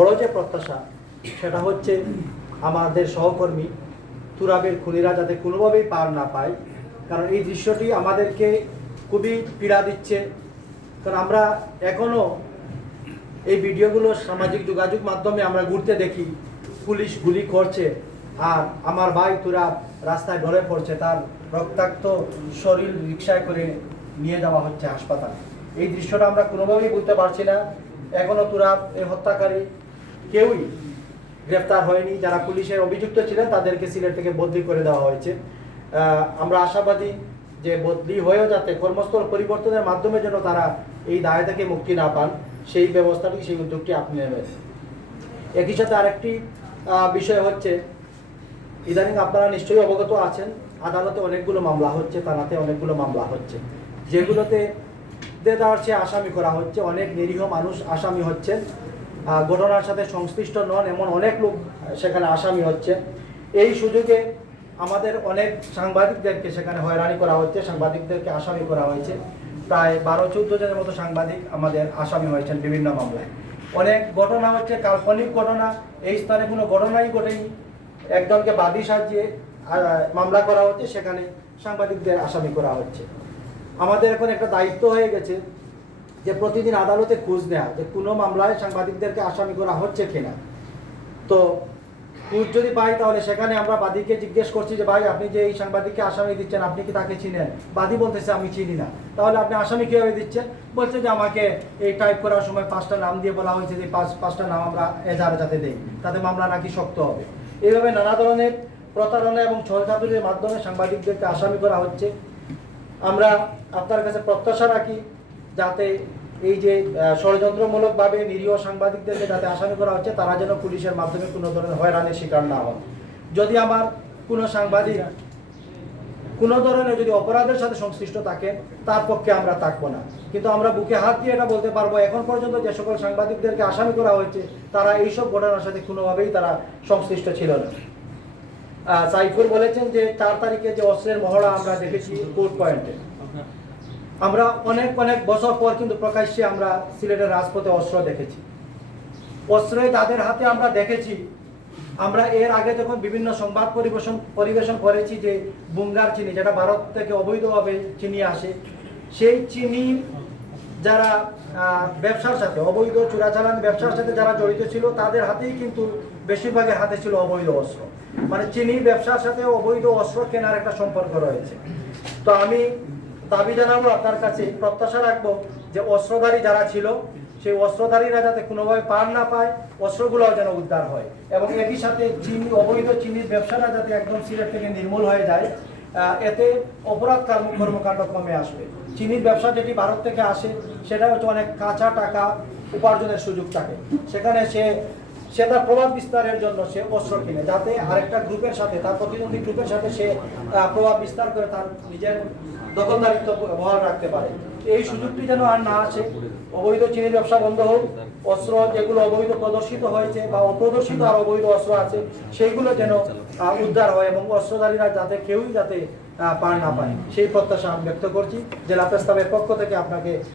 বড় যে প্রত্যাশা সেটা হচ্ছে আমাদের সহকর্মী তুরাবের খুনিরা যাতে কোনোভাবেই পার না পায়, কারণ এই দৃশ্যটি আমাদেরকে খুবই পীড়া দিচ্ছে। কারণ আমরা এখনও এই ভিডিওগুলো সামাজিক যোগাযোগ মাধ্যমে আমরা ঘুরতে দেখি, পুলিশ গুলি করছে আর আমার ভাই তুরাব রাস্তায় ঢলে পড়ছে, তার রক্তাক্ত শরীর রিকশায় করে নিয়ে যাওয়া হচ্ছে হাসপাতালে। এই দৃশ্যটা আমরা কোনোভাবেই বুঝতে পারছি না। এখনও তুরাব এই হত্যাকারী কেউই গ্রেফতার হয়নি। যারা পুলিশের অভিযুক্ত ছিলেন তাদেরকে সিলেট থেকে বদলি করে দেওয়া হয়েছে। আমরা আশাবাদী যে বদলি হয়েও যাতে কর্মস্থল পরিবর্তনের মাধ্যমে যেন তারা এই দায় থেকে মুক্তি না পান, সেই ব্যবস্থাটি, সেই উদ্যোগটি আপনি নেবেন। একই সাথে আরেকটি বিষয় হচ্ছে, ইদানিং আপনারা নিশ্চয়ই অবগত আছেন, আদালতে অনেকগুলো মামলা হচ্ছে, থানাতে অনেকগুলো মামলা হচ্ছে, যেগুলোতে দেওয়ার চেয়ে আসামি করা হচ্ছে। অনেক নিরীহ মানুষ আসামি হচ্ছেন, ঘটনার সাথে সংশ্লিষ্ট নন এমন অনেক লোক সেখানে আসামি হচ্ছে। এই সুযোগে আমাদের অনেক সাংবাদিকদেরকে সেখানে হয়রানি করা হচ্ছে, সাংবাদিকদেরকে আসামি করা হয়েছে। প্রায় 12-14 জনের মতো সাংবাদিক আমাদের আসামি হয়েছেন বিভিন্ন মামলায়। অনেক ঘটনা হচ্ছে কাল্পনিক ঘটনা, এই স্থানে কোনো ঘটনাই ঘটেনি, একজনকে বাদী সাজিয়ে মামলা করা হচ্ছে, সেখানে সাংবাদিকদের আসামি করা হচ্ছে। আমাদের এখন একটা দায়িত্ব হয়ে গেছে যে প্রতিদিন আদালতে খোঁজ নেওয়া যে কোনো মামলায় সাংবাদিকদেরকে আসামি করা হচ্ছে কিনা। তো খোঁজ যদি পাই তাহলে সেখানে আমরা বাদীকে জিজ্ঞেস করছি যে ভাই আপনি যে এই সাংবাদিককে আসামি দিচ্ছেন আপনি কি তাকে চিনেন? বাদী বলতেছে আমি চিনি না। তাহলে আপনি আসামি কীভাবে দিচ্ছেন? বলছে যে আমাকে এই টাইপ করার সময় 5টা নাম দিয়ে বলা হয়েছে যে 5টা নাম আমরা এজাহার যাতে দেই, তাতে মামলা নাকি শক্ত হবে। এইভাবে নানা ধরনের প্রতারণা এবং ছলচাতুরির মাধ্যমে সাংবাদিকদেরকে আসামি করা হচ্ছে। আমরা আপনার কাছে প্রত্যাশা রাখি যাতে এই যে ষড়যন্ত্রমূলকভাবে নিরীহ সাংবাদিকদেরকে যাতে আসামি করা হচ্ছে তারা যেন পুলিশের মাধ্যমে কোনো ধরনের হয়রানির শিকার না হন। যদি আমার কোনো সাংবাদিক কোনো ধরনের যদি অপরাধের সাথে সংশ্লিষ্ট থাকেন তার পক্ষে আমরা থাকবো না, কিন্তু আমরা বুকে হাত দিয়ে এটা বলতে পারবো এখন পর্যন্ত যে সকল সাংবাদিকদেরকে আসামি করা হয়েছে তারা এইসব ঘটনার সাথে কোনোভাবেই তারা সংশ্লিষ্ট ছিল না। সাইফুল বলেছেন যে 4 তারিখে যে অস্ত্রের মহড়া আমরা দেখেছি কোর্ট পয়েন্টে, আমরা অনেক বছর পর কিন্তু প্রকাশ্যে আমরা সিলেটের রাজপথে অস্ত্র দেখেছি। অস্ত্রে তাদের হাতে আমরা দেখেছি। আমরা এর আগে যখন বিভিন্ন সংবাদ পরিবেশন করেছি যে বুঙ্গার চিনি, যেটা ভারত থেকে অবৈধভাবে চিনি আসে, সেই চিনি যারা ব্যবসার সাথে অবৈধ চোরাচালান ব্যবসার সাথে যারা জড়িত ছিল তাদের হাতেই কিন্তু বেশিরভাগের হাতে ছিল অবৈধ অস্ত্র। মানে চিনির ব্যবসার সাথে অবৈধ অস্ত্র কেনার একটা সম্পর্ক রয়েছে। তো আমি দাবি জানাবো আপনার কাছে, প্রত্যাশা রাখবো যে অস্ত্রধারী যারা ছিল সেই অস্ত্রধারীরা যাতে কোনোভাবে পার না পায়, অস্ত্রগুলোও যেন উদ্ধার হয় এবং একই সাথে অবৈধ চিনির ব্যবসাটা যাতে একদম সিলেট থেকে নির্মূল হয়ে যায়। এতে অপরাধ কর্মকাণ্ড কমে আসবে। চিনির ব্যবসা যেটি ভারত থেকে আসে সেটা হচ্ছে অনেক কাঁচা টাকা উপার্জনের সুযোগ থাকে, সেখানে সে তার প্রভাব বিস্তারের জন্য সে অস্ত্র কিনে, যাতে আরেকটা গ্রুপের সাথে, তার প্রতিদ্বন্দ্বী গ্রুপের সাথে সে প্রভাব বিস্তার করে তার নিজের দখলদারিত্ব বহাল রাখতে পারে। এই সুযোগটি যেন আর না আসে। অবৈধ চিনির ব্যবসা বন্ধ হোক, অস্ত্র যেগুলো অবৈধ প্রদর্শিত হয়েছে বা অপ্রদর্শিত আর অবৈধ অস্ত্র আছে সেইগুলো যেন উদ্ধার হয় এবং অস্ত্রধারীরা যাতে কেউই যাতে পার না পায় সেই প্রত্যাশা আমি ব্যক্ত করছি। জেলা প্রেস ক্লাবের পক্ষ থেকে আপনাকে